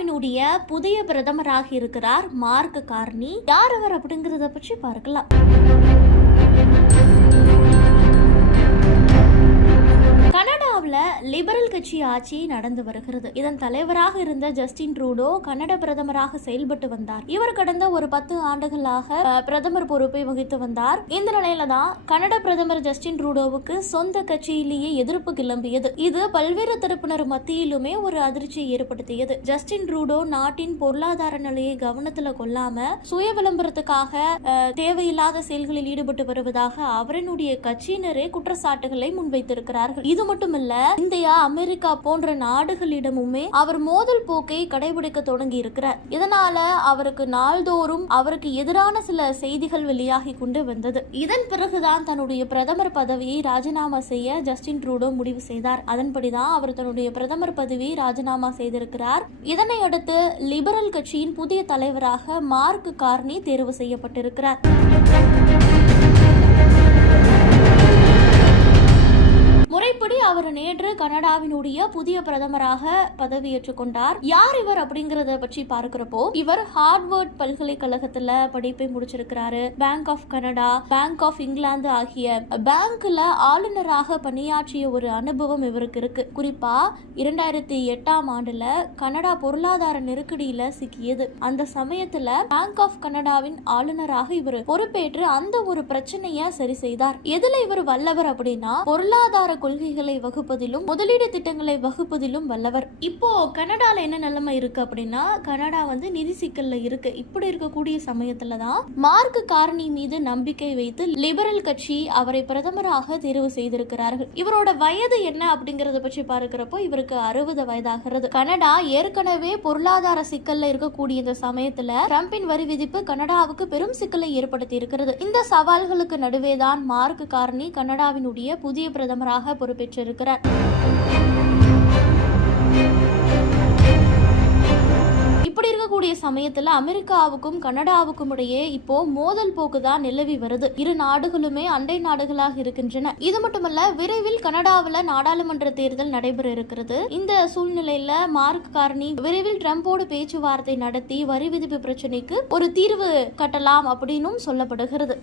கனடாவினுடைய புதிய பிரதமராக இருக்கிறார் மார்க் கார்னி யார் அவர் அப்படிங்கறத பற்றி பார்க்கலாம். கனடாவில் லிபரல் கட்சி ஆட்சி நடந்து வருகிறது. இதன் தலைவராக இருந்த ஜஸ்டின் ட்ரூடோ கன்னட பிரதமராக செயல்பட்டு வந்தார். இவர் கடந்த ஒரு பத்து ஆண்டுகளாக பிரதமர் பொறுப்பை வகித்து வந்தார். இந்த நிலையில தான் கனடா பிரதமர் ஜஸ்டின் ட்ரூடோவுக்கு சொந்த கட்சியிலேயே எதிர்ப்பு கிளம்பியது. இது பல்வேறு தரப்பினர் மத்தியிலுமே ஒரு அதிர்ச்சியை ஏற்படுத்தியது. ஜஸ்டின் ட்ரூடோ நாட்டின் பொருளாதார நிலையை கவனத்துல கொள்ளாம சுய விளம்பரத்துக்காக தேவையில்லாத செயல்களில் ஈடுபட்டு வருவதாக அவரனுடைய கட்சியினரே குற்றச்சாட்டுகளை முன்வைத்திருக்கிறார்கள். இது மட்டுமல்ல இந்தியா அமெரிக்கா போன்ற நாடுகளிடமுமே அவர் மோதல் போக்கை கடைபிடிக்க தொடங்கி இருக்கிறார் இதனால அவருக்கு நாள்தோறும் அவருக்கு எதிரான சில செய்திகள் வெளியாகி கொண்டு வந்தது. இதன் பிறகுதான் தன்னுடைய பிரதமர் பதவியை ராஜினாமா செய்ய ஜஸ்டின் ட்ரூடோ முடிவு செய்தார். அதன்படிதான் அவர் தன்னுடைய பிரதமர் பதவியை ராஜினாமா செய்திருக்கிறார். இதனை அடுத்து லிபரல் கட்சியின் புதிய தலைவராக மார்க் கார்னி தேர்வு செய்யப்பட்டிருக்கிறார். அவர் நேற்று கனடாவினுடைய புதிய பிரதமராக பதவியேற்றுக் கொண்டார். யார் இவர் அப்படிங்கறத பற்றி பார்க்கிறப்போ இவர் ஹார்ட்வர்ட் பல்கலைக்கழகத்துல படிப்பை முடிச்சிருக்கிறாரு. Bank of Canada Bank of England ஆகிய பேங்க்ல ஆளுநராக பணியாற்றிய ஒரு அனுபவம் இவருக்கு இருக்கு. குறிப்பா இரண்டாயிரத்தி எட்டாம் ஆண்டுல கனடா பொருளாதார நெருக்கடியில சிக்கியது. அந்த சமயத்துல பேங்க் ஆஃப் கனடாவின் ஆளுநராக இவர் பொறுப்பேற்று அந்த ஒரு பிரச்சனைய சரி செய்தார். எதுல இவர் வல்லவர் அப்படின்னா பொருளாதார கொள்கைகளை வகுப்பதிலும் முதலீடு திட்டங்களை வகுப்பதிலும் வல்லவர். இப்போ கனடால என்ன நிலைமை இருக்கு அப்படின்னா கனடா வந்து நிதி சிக்கல்ல இருக்கு. இப்படி இருக்கக்கூடிய சமயத்துல தான் மார்க் கார்னி மீது நம்பிக்கை வைத்து லிபரல் கட்சி அவரை பிரதமராக தேர்வு செய்திருக்கிறார்கள். இவரோட வயது என்ன அப்படிங்கறத பற்றி பார்க்கிறப்போ இவருக்கு அறுபது வயதாகிறது. கனடா ஏற்கனவே பொருளாதார சிக்கல்ல இருக்கக்கூடிய இந்த சமயத்துல டிரம்பின் வரி விதிப்பு கனடாவுக்கு பெரும் சிக்கலை ஏற்படுத்தி இருக்கிறது இந்த சவால்களுக்கு நடுவேதான் மார்க் கார்னி கனடாவினுடைய புதிய பிரதமராக பொறுப்பேற்றிருக்கிறார். இப்படி இருக்கக்கூடிய சமயத்துல அமெரிக்காவுக்கும் கனடாவுக்கும் இடையே இப்போ மோதல் போக்கு தான் நிலவி வருது. இரு நாடுகளுமே அண்டை நாடுகளாக இருக்கின்றன. இது மட்டுமல்ல விரைவில் கனடாவுல நாடாளுமன்ற தேர்தல் நடைபெற இருக்கிறது. இந்த சூழ்நிலையில மார்க் கார்னி விரைவில் ட்ரம்போடு பேச்சுவார்த்தை நடத்தி வரி விதிப்பு பிரச்சனைக்கு ஒரு தீர்வு கட்டலாம் அப்படின்னும் சொல்லப்படுகிறது.